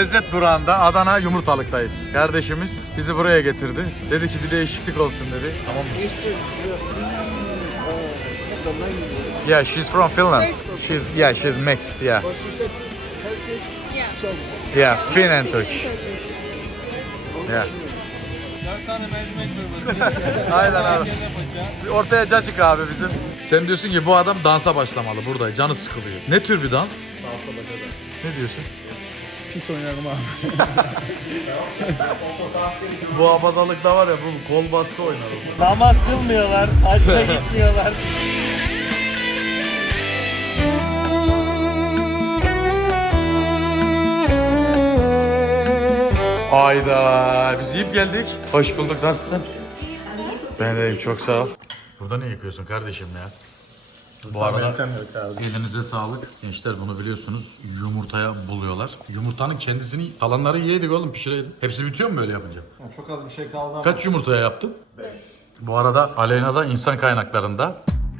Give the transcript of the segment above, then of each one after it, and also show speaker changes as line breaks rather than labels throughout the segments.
lezzet durağında Adana Yumurtalık'tayız. Kardeşimiz bizi buraya getirdi. Dedi ki bir değişiklik olsun dedi. Tamam mı? Yeah, she's from Finland. She's mixed, yeah. Yeah, Finn and Turkish. Yeah.
4 tane mercimek çorbası.
Aynen abi. Ortaya cacık abi bizim. Sen diyorsun ki bu adam dansa başlamalı burada. Canı sıkılıyor. Ne tür bir dans?
Salsa başada.
Ne diyorsun?
Pis oynarım abi.
Bu abazalıkta var ya bu kol bastı oynar.
Namaz kılmıyorlar, hacca gitmiyorlar.
Hayda biz yiyip geldik. Hoş bulduk, nasılsın? Ben deyim, çok sağ ol. Burada ne yıkıyorsun kardeşim ya? Bu arada elinize sağlık. Gençler bunu biliyorsunuz yumurtaya buluyorlar. Yumurtanın kendisini kalanları yedik oğlum, pişireydin. Hepsi bitiyor mu böyle yapınca?
Çok az bir şey kaldı ama.
Kaç yumurtaya yaptın? 5. Bu arada Aleyna da insan kaynaklarında.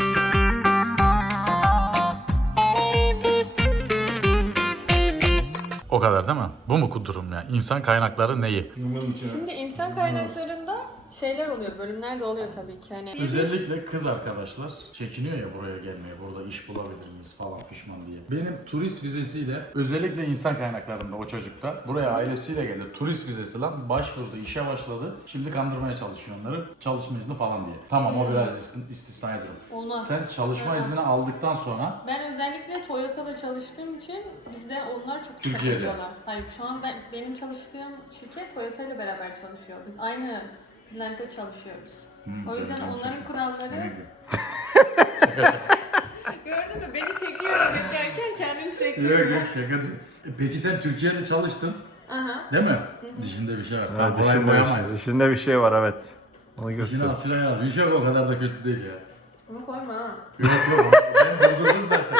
O kadar değil mi? Bu mu durum ya? İnsan kaynakları neyi?
Şimdi insan kaynaklarında şeyler oluyor, bölümler de oluyor tabii ki. Hani
Özellikle kız arkadaşlar çekiniyor ya buraya gelmeye, burada iş bulabilir miyiz falan fişman diye. Benim turist vizesiyle, özellikle insan kaynaklarında o çocukta, buraya ailesiyle geldi. Turist vizesi lan, başvurdu, işe başladı. Şimdi kandırmaya çalışıyor onları, çalışma izni falan diye. Tamam, o biraz istisnai durum.
olmaz.
Sen çalışma iznini aldıktan sonra
Ben özellikle Toyota'da çalıştığım için bizde onlar çok
Türkiye'de.
yapıyorlar. Hayır, şu an benim çalıştığım şirket Toyota ile beraber çalışıyor. Biz aynı plante çalışıyoruz. O yüzden onların kuralları... Gördün mü? Beni çekiyor derken kendini çekiyor.
Yok şaka değil. Peki sen Türkiye'de çalıştın,
Aha.
değil mi? Dişinde bir şey var.
Evet, dişinde bir şey var, evet. Onu
Dişini
göster.
atışına al. Düşük, o kadar da kötü değil ya.
Onu koyma ha.
Yok yok. Ben durdurdum zaten.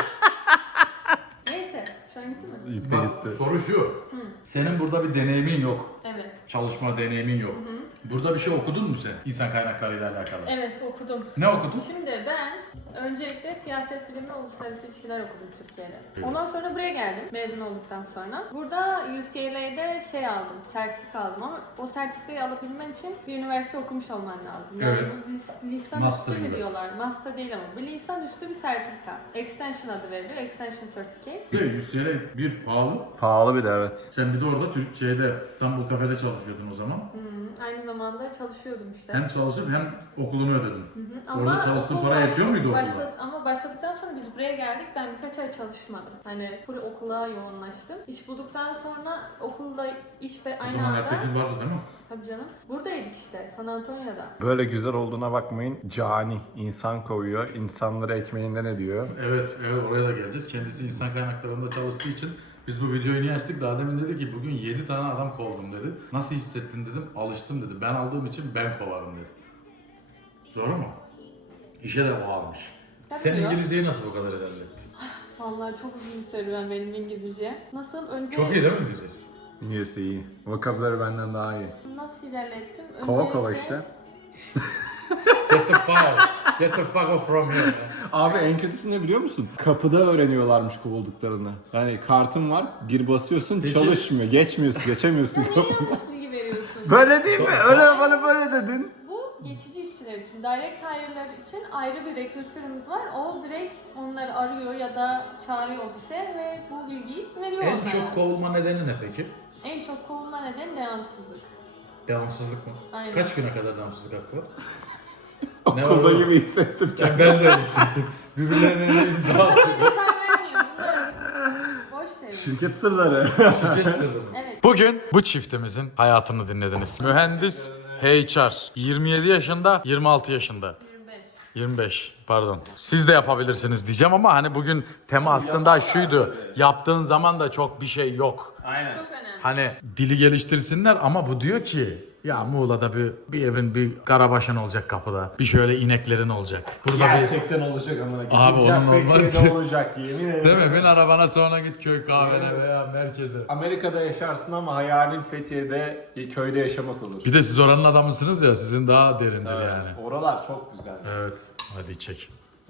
Neyse. Şu an gitti mi?
Gitti
Bak,
gitti.
soru şu. Senin burada bir deneyimin yok.
Evet.
Çalışma deneyimin yok. Burada bir şey okudun mu sen? İnsan kaynaklarıyla alakalı.
Evet, okudum.
Ne okudun?
Şimdi ben öncelikle siyaset bilimi, uluslararası ilişkiler okudum Türkiye'de. Ondan sonra buraya geldim mezun olduktan sonra. Burada UCLA'de şey aldım, sertifika aldım ama o sertifikayı alabilmen için bir üniversite okumuş olman lazım. Yani
Evet.
bu lisan
Master
üstü mi
gibi.
diyorlar? Master değil ama bir lisan üstü bir sertifika. Extension adı veriliyor, Extension Certificate.
UCLA bir pahalı.
Pahalı bir de, evet.
Sen bir de orada Türkçe'de İstanbul Kafede çalışıyordun o zaman.
Aynı zamanda çalışıyordum işte.
Hem çalışıp hem okulunu ödedin.
Ama
Orada çalıştığın
okul
para yetiyor muydu okula?
Ama başladıktan sonra biz buraya geldik. Ben birkaç ay çalışmadım. Hani full okula yoğunlaştım. İş bulduktan sonra okulla iş
O
aynı
zaman
anda.
Ertekin vardı değil mi?
Tabii canım. Buradaydık işte San Antonio'da.
Böyle güzel olduğuna bakmayın. Cani. İnsan kovuyor. İnsanları ekmeğinden ediyor.
Evet, oraya da geleceğiz. Kendisi insan kaynaklarında çalıştığı için biz bu videoyu niye açtık? Daha demin dedi ki bugün 7 tane adam kovdum dedi. Nasıl hissettin dedim. Alıştım dedi. Ben aldığım için ben kovarım dedi. Doğru mu? İşe de o almış.
Tabii
Sen
ya.
İngilizceyi nasıl bu kadar ilerlettin?
Vallahi çok uzun bir serüven benim İngilizce. Nasıl? Önce
Çok iyi değil mi İngilizcesi?
İngilizce iyi. Vocabulary benden daha iyi.
nasıl ilerlettim?
Kova kova
Öncelikle-
işte.
Get the fuck, get the fuck off from here.
Abi en kötüsü ne biliyor musun? Kapıda öğreniyorlarmış kovulduklarını. Yani kartın var, bir basıyorsun,
Peki.
çalışmıyor. Geçemiyorsun
Sen niye
kapıyı.
yanlış bilgi veriyorsun?
Böyle değil mi? Öyle bana böyle dedin.
Bu geçici işçiler için, direct hire'lar için ayrı bir rekrütörümüz var. O direkt onları arıyor ya da çağırıyor ofise ve bu bilgiyi veriyor
En
onlara.
çok kovulma nedeni ne peki?
En çok kovulma nedeni devamsızlık.
Devamsızlık mı?
Aynen.
Kaç güne kadar devamsızlık hakkı var?
Okulda gibi hissettim kendimi.
Ben de hissettim. Birbirlerine imza atıyor.
Detay vermiyorum bunları. Boş verin.
Şirket sırları.
Şirket sırrı mı?
Evet.
Bugün bu çiftimizin hayatını dinlediniz. Mühendis HR. 27 yaşında, 26 yaşında.
25.
25 pardon. Siz de yapabilirsiniz diyeceğim ama hani bugün tema aslında şuydu. Yaptığın zaman da çok bir şey yok.
Çok önemli.
Hani dili geliştirsinler ama bu diyor ki ya Muğla'da bir evin bir karabaşın olacak kapıda. Bir şöyle ineklerin olacak. Burada
Gerçekten olacak amına.
Abi
Gideceğim,
onun
Fethiye'de
olmaz.
olacak yemin ederim.
Değil mi? Bin arabana sonra git köy kahvene veya merkeze.
Amerika'da yaşarsın ama hayalin Fethiye'de köyde yaşamak olur.
Bir de siz oranın adamısınız ya, sizin daha derindir yani.
Oralar çok güzel.
Evet. Hadi çek.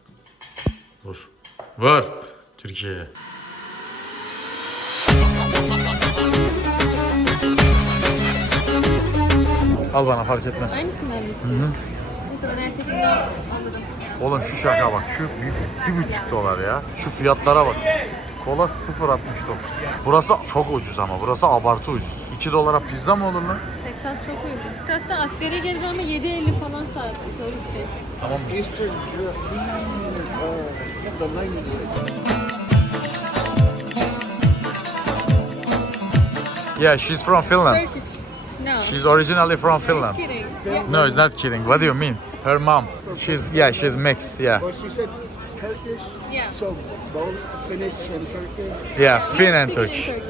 Vur. Vur. Türkiye'ye. Al bana fark etmez.
Aynısından mı istiyorsun? Neyse ben ertekinden alırım.
Oğlum şu şaka bak. Şu $1,5 dolar ya. Şu fiyatlara bak. Kola 0.69. Burası çok ucuz ama. Burası abartı ucuz. $2 pizza mı olur lan?
Texas çok uygun. Texas'ta asgari gelir ama 7.50 falan saat. Öyle bir şey.
Tamam mı? Yeah, she's from Finland.
Turkish. No.
She's originally from Finland.
Kidding. Yeah.
No, it's not kidding. What do you mean? Her mom. She's mixed. Yeah.
Well, she said Turkish,
Yeah.
so both Finnish and Turkish.
Yeah, Finn and
Turkish.
Turkish.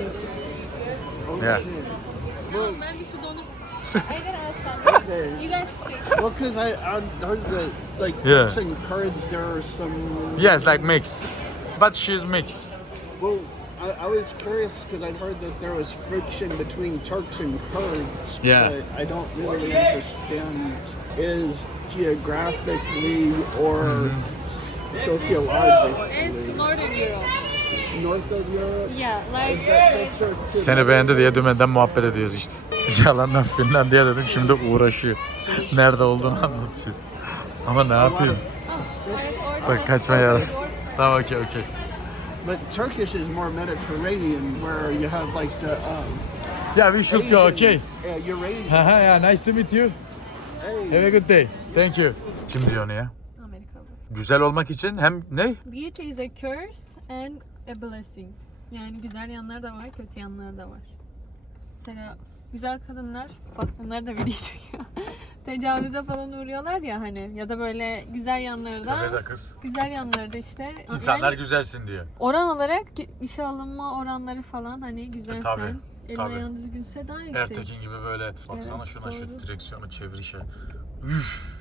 Yeah.
Tamam ben de şu donup. I gotta ask something. You guys speak.
Well, because I heard that, like,
Yeah.
Turks and Kurds, there are some...
Yeah, it's like mixed. But she's mixed.
Well, I was curious because I heard that there was friction between Turks and Kurds.
Yeah.
But I don't really understand is geographically or sociologically.
It's Northern Europe.
North of Europe?
Yeah, like...
Is that closer to...
Seni beğendi diye dümenden muhabbet ediyoruz işte. Yalandan Finlandiya dedim, şimdi uğraşıyor. Nerede olduğunu anlatıyor. Ama ne yapayım? Bak kaçma yarar. Tamam, okey.
But Turkish is more Mediterranean, where you have like the
Yeah, we should go, okay.
Eurasian.
Haha, yeah, nice to meet you.
Hey.
Have a good day. Thank you. Kim diyor onu ya?
Amerikalı.
Güzel olmak için hem ne?
Beauty is a curse and a blessing. Yani güzel yanları da var, kötü yanları da var. Mesela güzel kadınlar, bak bunlar da video çekiyor. Tecavüze falan uğruyorlar ya hani, ya da böyle güzel yanları da,
Tabii de kız.
güzel yanları da işte.
İnsanlar
yani
güzelsin diyor.
oran olarak işe alınma oranları falan hani güzelsen,
tabii,
elin
tabii.
ayağın düzgünse daha yüksek.
Ertekin gibi böyle baksana
Evet,
şuna, şu
doğru.
direksiyonu çevirişe. Üf.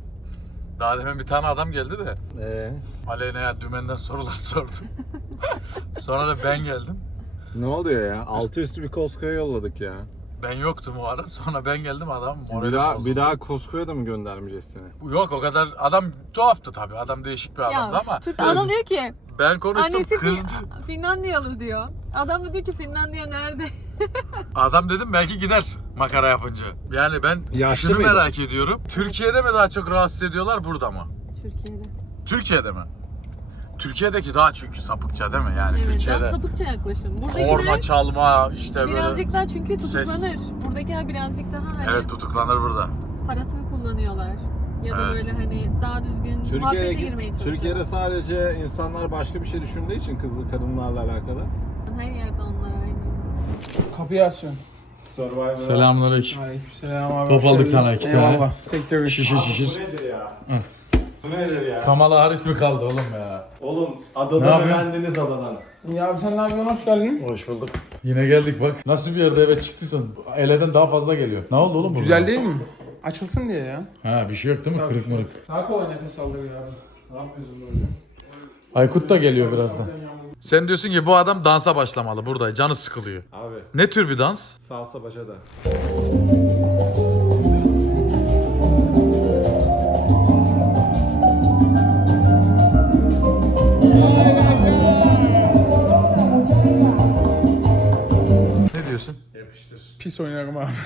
Daha demin bir tane adam geldi de Aleyna'ya dümenden sorular sordu. Sonra da ben geldim.
Ne oluyor ya? Altı üstü bir Costco'ya yolladık ya.
Ben yoktum o ara. Sonra ben geldim, adam
Bir
morali
daha,
bozuldu.
bir daha Costco'ya da mı göndermeyeceğiz seni?
Yok o kadar, adam tuhaftı tabii. Adam değişik bir adamdı
Ya,
ama
adam diyor ki
ben konuştum,
annesi
kızdı.
Finlandiyalı diyor. Adam da diyor ki Finlandiya nerede?
Adam dedim belki gider makara yapınca. Yani ben
Yaşlı
şunu
mıydı?
merak ediyorum. Türkiye'de mi daha çok rahatsız ediyorlar, burada mı?
Türkiye'de.
Türkiye'de mi? Türkiye'deki daha çünkü sapıkça değil mi? Yani
Evet,
Türkiye'de
daha sapıkça yaklaşım.
korna
Buradakiler
çalma işte böyle.
birazcık daha çünkü
ses.
tutuklanır. Buradakiler birazcık daha hani
Evet, tutuklanır burada.
parasını kullanıyorlar. Ya da
Evet.
böyle hani daha düzgün muhabbete girmeye çalışıyorlar.
Türkiye'de sadece insanlar başka bir şey düşündüğü için kızlı kadınlarla alakalı.
Her yerde onlar aynı.
Kapıyı açıyorsun.
Survivor.
Selamünaleyküm.
Aleykümselam abi.
Top aldık sana 2 tane.
Eyvallah. Sektör işi.
Şişir.
nedir ya? Bu nedir ya?
Kamala Harris mi kaldı oğlum ya?
Oğlum
Ne
adadan
yapıyorsun?
öğrendiniz adadan.
Ya abi sen ne yapıyorsun? Hoş geldin.
Hoş bulduk. Yine geldik bak. Nasıl bir yerde eve çıktıysan eleden daha fazla geliyor. Ne oldu oğlum burada?
Güzel değil mi? Açılsın diye ya.
Ha, bir şey yok değil mi? Kırık mırık.
Daha kolay nefes aldırıyor abi. Ne yapıyorsun böyle?
Aykut da geliyor birazdan. Sen diyorsun ki bu adam dansa başlamalı burada. Canı sıkılıyor.
Abi
Ne tür bir dans?
salsa başa da.
Ne diyorsun?
Yapıştır.
Pis oynarım abi.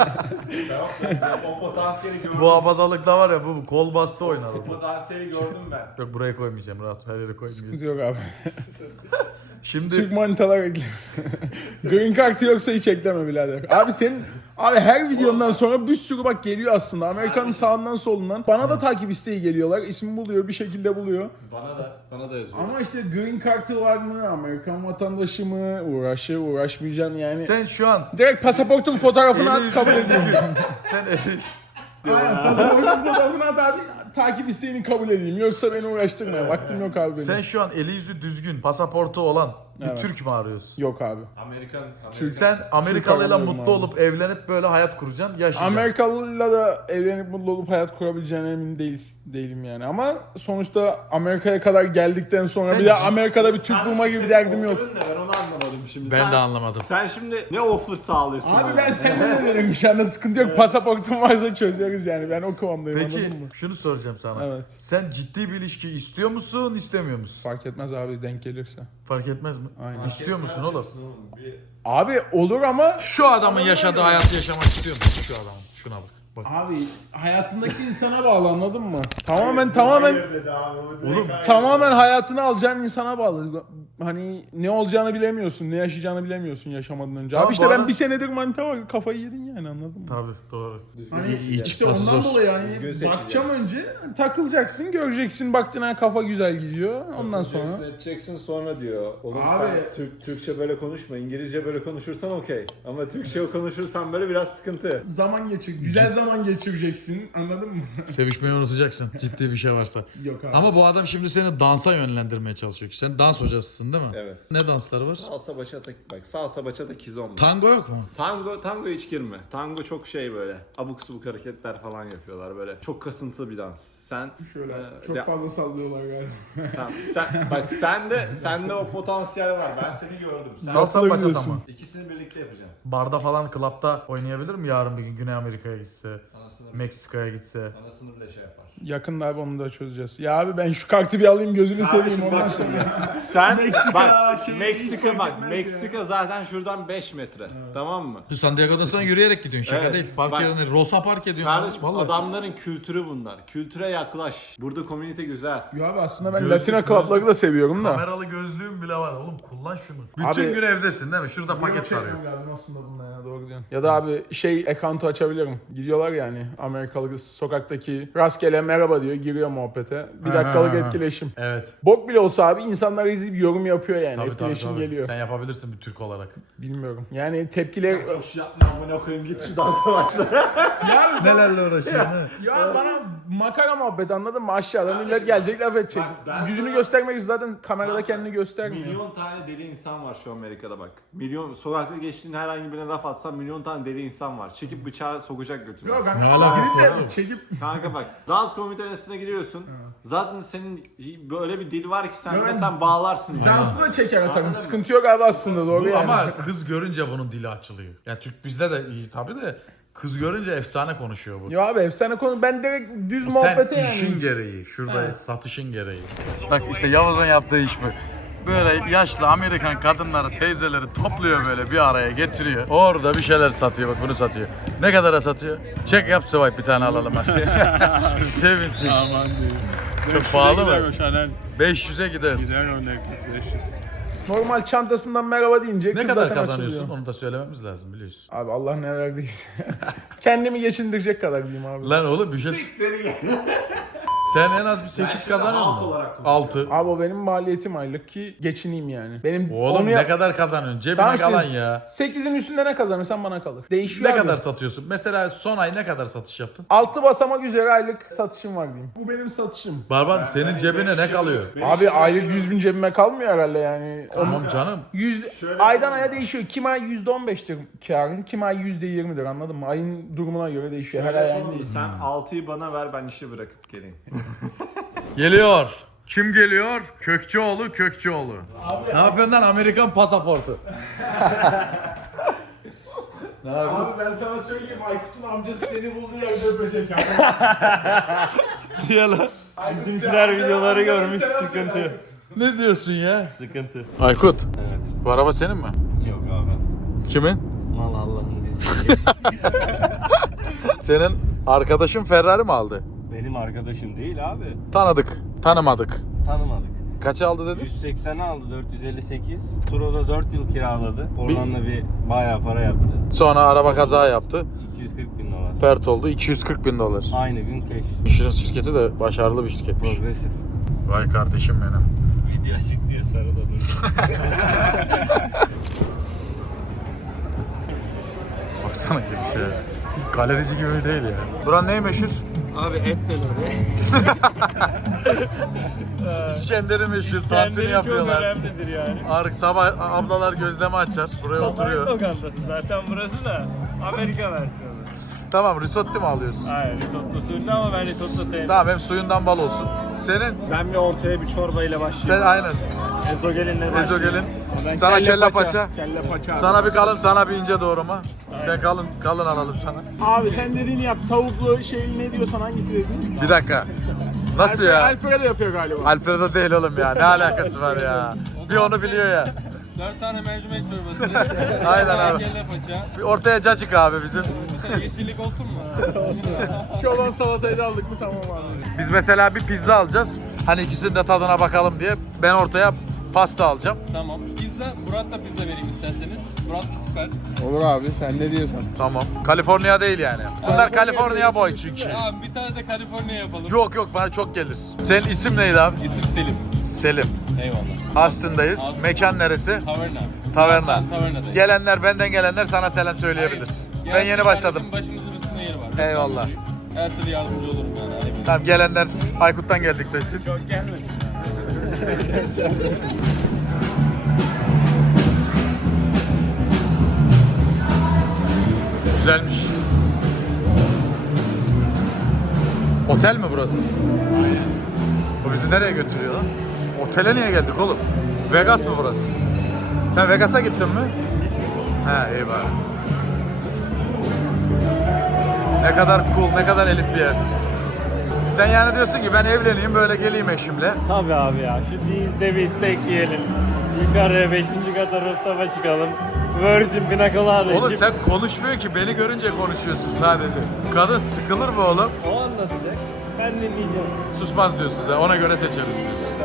O potansiyeli gördüm.
Bu abazalıkta var ya, bu kol bastı oynar.
O potansiyeli gördüm ben.
Yok, buraya koymayacağım, rahat, her yere
Kız
koymayacağız.
yok abi.
Şimdi
Türk manitalar ekle. Green card yoksa hiç ekleme birader. Abi senin her videondan sonra bir sürü bak geliyor aslında. Amerika'nın sağından solundan. Bana da takip isteği geliyorlar. İsmi buluyor, bir şekilde buluyor.
Bana da yazıyor.
Ama işte green card'ı var mı? Amerikan vatandaşı mı? Uğraşmayacaksın yani.
sen şu an
Direkt pasaportun fotoğrafını at, kabul ediyorum.
sen eli
Pasaportun fotoğrafını at abi. Takip isteğini kabul edeyim. Yoksa beni uğraştırma. Vaktim yok abi benim.
sen şu an eli yüzü düzgün, pasaportu olan bir
Evet.
Türk mü arıyorsun?
Yok abi.
Amerikan.
Sen Amerikalıyla
Türk
mutlu
arıyorum
olup evlenip böyle hayat kuracaksın, yaşayacaksın.
Amerikalılarla da evlenip mutlu olup hayat kurabileceğine emin değilim yani. Ama sonuçta Amerika'ya kadar geldikten sonra
Sen
bir de
cid-
Amerika'da bir Türk bulma gibi bir derdim yok.
Ben onu anlamadım şimdi.
Ben de anlamadım.
Sen şimdi ne offer sağlıyorsun?
Abi
bana?
ben seninle de dedim şu anda sıkıntı yok. Pasaportum varsa çözeriz yani. Ben o kıvamdayım,
Peki
anladın mı?
şunu soracağım sana.
Evet.
Sen ciddi bir ilişki istiyor musun, istemiyor musun?
Fark etmez abi denk gelirse.
Fark etmez mi?
Aynen.
İstiyor musun oğlum?
Abi olur ama
Şu adamın yaşadığı hayatı yaşamak istiyor musun? Şu adamın. Şuna bak.
Abi hayatındaki insana bağlı, anladın mı? Tamamen tamamen hayatını alacağın insana bağlı. Hani ne olacağını bilemiyorsun, ne yaşayacağını bilemiyorsun yaşamadan önce.
Tamam,
abi işte
bu
ben
arada-
bir senedir manita var, kafayı yedin yani, anladın mı?
Tabii doğru.
Hani
İyi
işte
çıkması
ondan
zor.
dolayı yani
seçeceğim.
bakacağım önce, takılacaksın, göreceksin, baktın ha kafa güzel gidiyor, ondan sonra.
Edeceksin sonra diyor. Oğlum
Abi-
sen Türkçe böyle konuşma, İngilizce böyle konuşursan okey. Ama Türkçe konuşursan böyle biraz sıkıntı.
Zaman güzel zaman geçireceksin, anladın mı?
Sevişmeyi unutacaksın ciddi bir şey varsa.
Yok abi.
Ama bu adam şimdi seni dansa yönlendirmeye çalışıyor. Sen dans hocasısın değil mi?
Evet.
Ne dansları var?
Salsa bachata kizomba.
Tango yok mu?
Tango hiç girme. Tango çok şey böyle. Abuk subuk hareketler falan yapıyorlar böyle. Çok kasıntılı bir dans. Sen
Şöyle
e,
çok
de-
fazla sallıyorlar galiba.
Tamam. Bak sende o potansiyel var. Ben seni gördüm.
Salsa bachata
Yapabiliyorsun.
mı?
İkisini birlikte yapacağım.
Barda falan, klapta oynayabilir mi yarın bir gün Güney Amerika'ya gitse,
Anasını
Meksika'ya gitse?
bile şey yapar.
Yakında abi onu da çözeceğiz. Ya abi ben şu kartı bir alayım, gözünü seveyim ondan
bak
sonra.
Sen
Meksika
bak
şey, hiç
Meksika
fark
bak
etmez
Meksika zaten şuradan 5 metre. Tamam mı?
Bu San Diego'dan sonra yürüyerek gidiyorsun. Şaka
Evet.
değil. Park
Bak-
yerine Rosa Park ediyorsun.
Kardeşim
Vallahi.
adamların kültürü bunlar. Kültüre yaklaş. Burada komünite güzel.
Yo abi aslında ben
Gözlük-
Latina club'ları da seviyorum da.
Kameralı gözlüğüm bile var. Oğlum kullan şunu. Bütün
Abi-
gün evdesin değil mi? Şurada paket sarıyor.
Lazım aslında bununla ya, doğru diyorsun. Ya da abi account'u açabilirim. Gidiyorlar yani Amerikalı kız sokaktaki rastgele merhaba diyor, giriyor muhabbete. Bir dakikalık etkileşim.
Evet.
Bok bile olsa abi insanlar izleyip yorum yapıyor yani.
Tabii,
etkileşim
tabii.
geliyor.
Sen yapabilirsin bir Türk olarak.
Bilmiyorum. Yani tepkiler...
Boş yapma amına koyayım git şu dansa başla.
Nelerle uğraşıyorsun değil mi?
Ya bana makara muhabbet, anladın mı? Aşağıdan millet gelecek laf edecek.
Bak, ben
Yüzünü
sana-
göstermek zaten kamerada kendini göstermiyor.
Milyon tane deli insan var şu Amerika'da bak. Sokakta geçtiğin herhangi birine laf atsan milyon tane deli insan var. Çekip bıçağı sokacak götüne.
Yok hani
Ne alakası
gidip
var
de
oğlum?
çekip
Kanka bak dans komünitesine giriyorsun. Zaten senin böyle bir dil var ki sen
Ya ben-
de sen bağlarsın. yani.
dansı da çeker atarım.
Anladın mı?
Sıkıntı yok abi aslında, doğru
Bu
yani.
ama kız görünce bunun dili açılıyor. Yani Türk bizde de iyi tabii de kız görünce efsane konuşuyor bu.
Ya abi efsane konu, ben direkt düz
Sen
muhabbete yani.
işin gereği, şurada satışın gereği. Bak işte Yavuz'un yaptığı iş bu. Böyle yaşlı Amerikan kadınları, teyzeleri topluyor böyle bir araya getiriyor. Orada bir şeyler satıyor, bak bunu satıyor. Ne kadara satıyor? Çek yap swipe bir tane alalım hadi. Sevinsin.
Aman diyeyim.
Çok pahalı mı?
Gider o Chanel.
500'e gider.
Gider o necklace 500.
Normal çantasından merhaba deyince
Ne
kız
kadar
zaten
kazanıyorsun
açılıyor.
onu da söylememiz lazım biliyorsun.
Abi Allah ne verdiyse. Kendimi geçindirecek kadar diyeyim abi.
Lan oğlum bir şey... Sen en az bir 8
şöyle
kazanıyor
halk
musun?
olarak konuşuyorum.
6.
Abi o benim maliyetim aylık ki geçineyim yani. Benim
Oğlum
onu
ne kadar kazanıyorsun? Cebine
Tamam
kalan
işte,
ya.
8'in üstünde ne kazanırsan bana kalır. Değişiyor
Ne
abi.
kadar satıyorsun? Mesela son ay ne kadar satış yaptın?
6 basamak üzeri aylık satışım var diyeyim. Bu benim satışım.
Barbar senin cebine ne kalıyor?
Abi aylık 100.000 cebime kalmıyor herhalde yani.
Tamam canım.
Aydan aya değişiyor. Kim ay %15'tir karın, kim ay %20'dir, anladın mı? Ayın durumuna göre değişiyor. Her ay aynı değil.
Sen 6'yı bana ver ben işi bırakıp geleyim.
Geliyor. Kim geliyor? Kökçüoğlu, Kökçüoğlu. Ne yapıyorsun lan Amerikan pasaportu?
Abi ben sana söyleyeyim, Aykut'un amcası seni bulduğu yerde öpecek abi.
Ya lan.
Bizimkiler videoları görmüş, sıkıntı.
Ne diyorsun ya?
Sıkıntı.
Aykut,
Evet.
bu araba senin mi?
Yok abi.
Kimin?
Mal Allah'ın bizi.
Senin arkadaşın Ferrari mi aldı?
Benim arkadaşım değil abi.
Tanıdık, tanımadık.
Tanımadık.
Kaça aldı dedin?
180'e aldı 458. Turo'da 4 yıl kiraladı. Oradan da bir bayağı para yaptı.
Sonra araba kaza yaptı.
240 bin dolar.
Pert oldu 240 bin dolar.
Aynı gün cash.
Şirketi de başarılı bir şirketmiş.
Progresif.
Vay kardeşim benim.
Video açık diye sarıda dur.
Baksana gibi bir şey. Galerici gibi değil ya. Buran neyi meşhur?
Abi et döneri.
İskender'i meşhur, tantuni yapıyorlar.
önemlidir yani.
Arık sabah ablalar gözleme açar, buraya oturuyor.
lokantası zaten burası da Amerika versiyonu.
Tamam, risotto mu alıyorsun?
Hayır risotto sürüldü ama ben risotto sevmiyorum.
Tamam, hem suyundan bal olsun. Senin?
Ben bir ortaya bir çorba ile başlayayım.
Sen aynen.
Ezogelinle
Ezogelin. Sana kelle paça.
Kelle paça.
Sana bir kalın, sana bir ince doğrama. Sen kalın alalım sana.
Abi sen dediğini yap. Tavuklu şey ne diyorsan hangisi dediğin?
Bir dakika. Nasıl ya?
Alfredo yapıyor galiba.
Alfredo değil oğlum ya. Ne alakası var ya? Bir onu biliyor ya.
4 tane mercimek çorbası.
Aynen abi.
Kelle paça.
Bir ortaya cacık abi bizim.
Bir Yeşillik olsun mu?
Şu olan salatayı da aldık mı tamam abi.
Biz mesela bir pizza alacağız. Hani ikisinin de tadına bakalım diye. Ben ortaya pasta alacağım.
Tamam. Pizza, Murat da pizza vereyim isterseniz. Murat süper.
Olur abi sen ne diyorsan.
Tamam. Kaliforniya değil yani. Bunlar Kaliforniya boy çünkü.
Abi bir tane de Kaliforniya yapalım.
Yok bana çok gelir. Senin isim neydi abi?
İsim Selim.
Selim.
Eyvallah.
Austin'dayız. Mekan neresi?
Taverna.
Taverna.
Taverna'dayız.
Gelenler, benden gelenler sana selam söyleyebilir. Ben
Gelsin
yeni başladım.
kardeşim, başımızın üstünde yeri var.
Eyvallah.
Her türlü yardımcı olurum yani. Eminim.
Tamam gelenler Aykut'tan geldik desin.
Çok gelmedi.
Güzelmiş. Otel mi burası? Bu bizi nereye götürüyor lan? Otele niye geldik oğlum? Vegas mı burası? Sen Vegas'a gittin mi? He iyi bari. Ne kadar cool, ne kadar elit bir yer. Sen yani diyorsun ki ben evleneyim böyle geleyim eşimle.
Tabii abi ya. Şu denizde bir steak yiyelim. Yukarıya 5. kata rooftop'a çıkalım. Virgin Pina Colada
Oğlum
içip
sen konuşmuyor ki beni görünce konuşuyorsun sadece. Kadın sıkılır mı oğlum?
o anlatacak. Ben dinleyeceğim.
Susmaz diyorsun sen ona göre seçeriz diyorsun.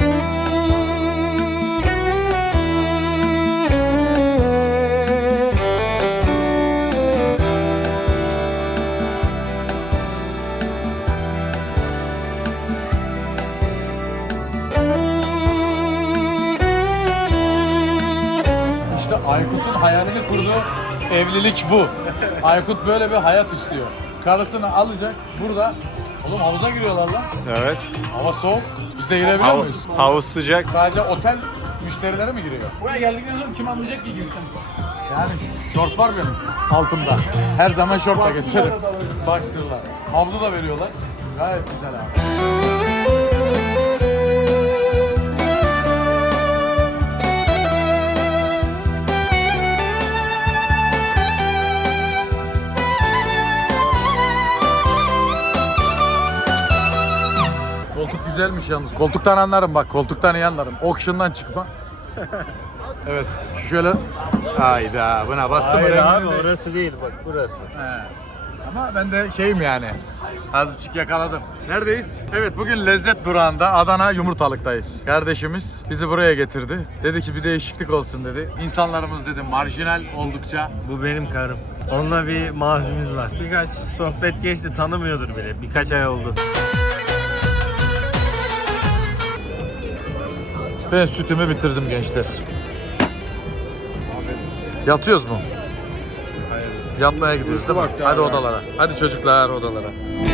İşte Aykut'un hayalini kurduğu evlilik bu. Aykut böyle bir hayat istiyor. Karısını alacak burada. Oğlum havuza giriyorlar lan.
Evet.
Hava soğuk. Biz de girebiliyor muyuz?
Havuz sıcak.
Sadece otel müşterileri mi giriyor?
Buraya geldikten sonra kim anlayacak ki girsen?
Yani şort var benim altımda. Her zaman şortla
Boxer'lar
geçerim.
da var.
Boxer'lar. Havlu da veriyorlar. Gayet güzel abi. Koltuk güzelmiş yalnız. Koltuktan anlarım bak. Koltuktan iyi anlarım. Auction'dan çıkma. Evet. Şöyle. Hayda buna bastım.
Hayır
rengini
abi
de-
orası değil bak burası.
He. Ama ben de şeyim yani. Azıcık yakaladım. Neredeyiz? Evet bugün lezzet durağında Adana Yumurtalık'tayız. Kardeşimiz bizi buraya getirdi. Dedi ki bir değişiklik olsun dedi. İnsanlarımız dedi marjinal oldukça.
Bu benim karım. Onunla bir mazimiz var. Birkaç sohbet geçti tanımıyordur bile. Birkaç ay oldu.
Ben sütümü bitirdim gençler. Yatıyoruz mu? Yatmaya gidiyoruz değil mi? Hadi odalara. Hadi çocuklar odalara.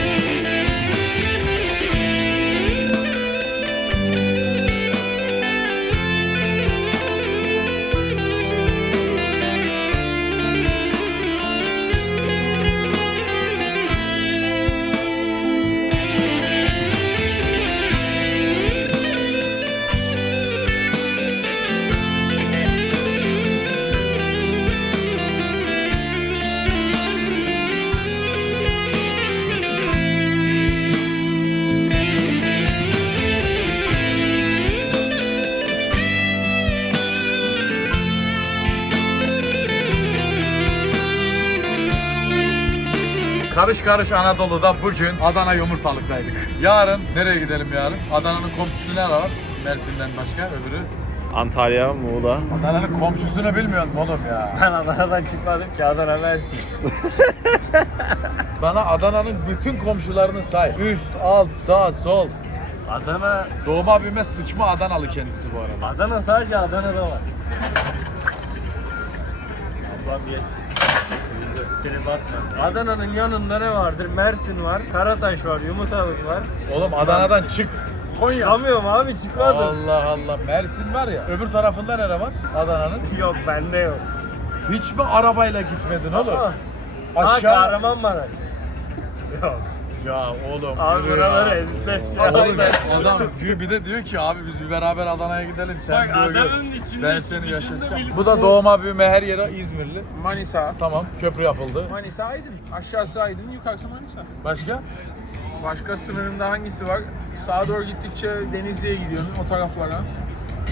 Karış karış Anadolu'da bugün Adana Yumurtalık'taydık. Yarın nereye gidelim yarın? Adana'nın komşusu ne var? Mersin'den başka öbürü.
Antalya, Muğla.
Adana'nın komşusunu bilmiyorum oğlum ya.
Ben Adana'dan çıkmadım ki Adana Mersin.
Bana Adana'nın bütün komşularını say. Üst, alt, sağ, sol.
Adana,
Doğma büyüme sıçma Adanalı kendisi bu arada.
Adana sadece Adana'da var. Ablam geç. Trip atma. Adana'nın yanında ne vardır? Mersin var, Karataş var, Yumurtalık var.
Oğlum Adana'dan çık.
Konya. Çıkamıyorum abi çıkmadım.
Allah Allah. Mersin var ya. Öbür tarafında nere var? Adana'nın.
Yok bende yok.
Hiç mi arabayla gitmedin oğlum?
Aa,
Aşağı.
Kahramanmaraş. Yok.
Ya oğlum.
Abi
yürü
buraları
ya.
ezikler.
Adam bir de diyor ki abi biz bir beraber Adana'ya gidelim sen
Bak
diyor ki,
Adana'nın içinde
ben seni
dışında
yaşatacağım.
bil-
Bu da doğma büyüme her yere İzmirli.
Manisa.
Tamam köprü yapıldı.
Manisa Aydın. Aşağısı Aydın, yukarısı Manisa.
Başka?
Başka sınırında hangisi var? Sağa doğru gittikçe Denizli'ye gidiyorsun o taraflara.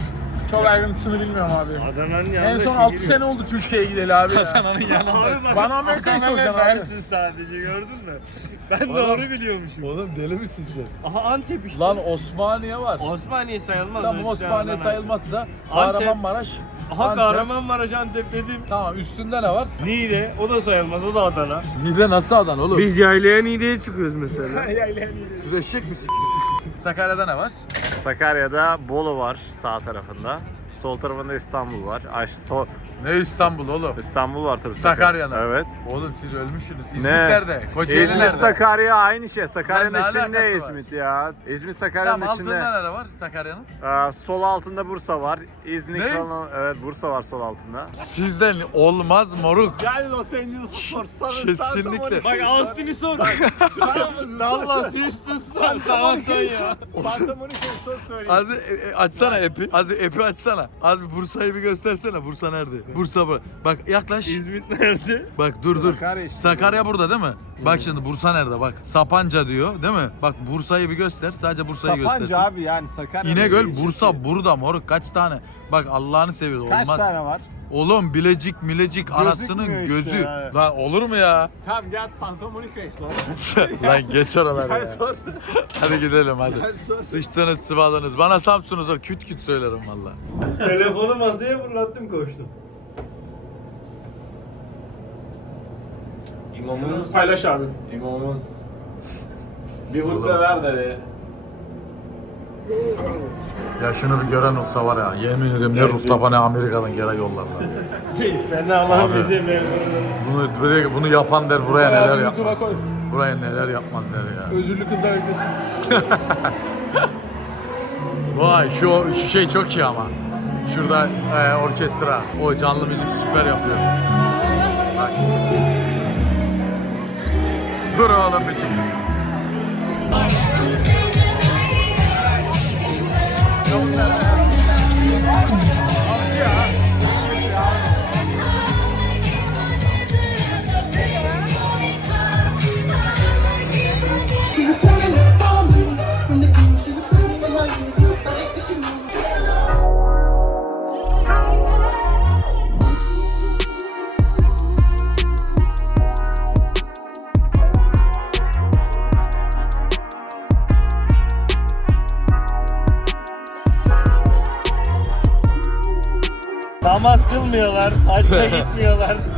Çok ayrıntısını bilmiyorum abi.
Adana'nın yanında
En son
şehir
6
yok.
sene oldu Türkiye'ye gideli abi ya.
Adana'nın yanında.
Abi bak,
Bana Amerika'yı
Adana ve
soracaksın abi.
Mersin sadece gördün mü? Ben doğru biliyormuşum.
Oğlum deli misin sen?
Aha Antep işte.
Lan Osmaniye var.
Osmaniye sayılmaz.
Tamam
o işte
Osmaniye
Adana.
sayılmazsa
Antep.
Kahramanmaraş.
Aha
Antep.
Kahramanmaraş Antep dedim.
Tamam üstünde ne var?
Niğde o da sayılmaz, o da Adana.
Niğde nasıl Adana oğlum?
Biz yaylaya Niğde'ye çıkıyoruz mesela.
Siz eşek misin? Sakarya'da ne var?
Sakarya'da Bolu var sağ tarafında. Sol tarafında İstanbul var.
Ne İstanbul oğlum?
İstanbul var tabii.
Sakarya'da.
Evet.
Oğlum siz ölmüşsünüz. İzmit
Ne?
nerede? Kocaeli
İzmit
nerede?
Sakarya aynı şey. Sakarya'nın
Lan ne
içinde
alakası var?
İzmit ya. İzmit Sakarya'nın
Tamam
içinde.
altında nere var Sakarya'nın?
Sol altında Bursa var. İznik
Ne?
falan. Evet Bursa var sol altında.
Sizden olmaz moruk.
Gel Los Angeles'a sorsana.
Kesinlikle.
Bak Austin'i sor. Dallas, Houston, San Antonio.
Santa Monica'yı sor söyleyeyim.
Az bir açsana epi. Az bir epi açsana. Az bir Bursa'yı bir göstersene. Bursa nerede? Bursa bu. Bak yaklaş.
İzmit nerede?
Bak dur.
Sakarya işte.
Sakarya burada değil mi? Bak şimdi Bursa nerede? Bak Sapanca diyor değil mi? Bak Bursa'yı bir göster. Sadece Bursa'yı
Sapanca
göstersin.
abi yani Sakarya.
İnegöl,
değil,
Bursa
şey.
burada moruk. Kaç tane? Bak Allah'ını seviyorsun.
Kaç
Olmaz.
tane var?
Oğlum Bilecik, Milecik anasının
işte
gözü.
ya.
Lan olur mu ya?
Tamam gel Santa Monica'yı sor.
Lan geç oraları
Gel
ya.
sor.
Hadi gidelim hadi.
Gel sor.
Sıçtınız sıvadınız. Bana Samsun'u sor. Küt küt söylerim valla.
Telefonu masaya fırlattım, koştum. İmamımız.
Paylaş abi.
İmamımız.
Bir hutbe ver de be.
Ya şunu bir gören olsa var ya. Yemin ederim ne rooftop'a ne Amerika'dan geri yollarlar.
Sen de Allah
Abi.
bize memnun.
Bunu yapan der buraya
Abi
neler
YouTube'a
yapmaz.
koy.
Buraya neler yapmaz der ya.
Özürlü kızlar eklesin.
Vay şu şey çok iyi ama. Şurada orkestra. O canlı müzik süper yapıyor. Bak. Dur oğlum bir çık.
Namaz kılmıyorlar, hacca gitmiyorlar.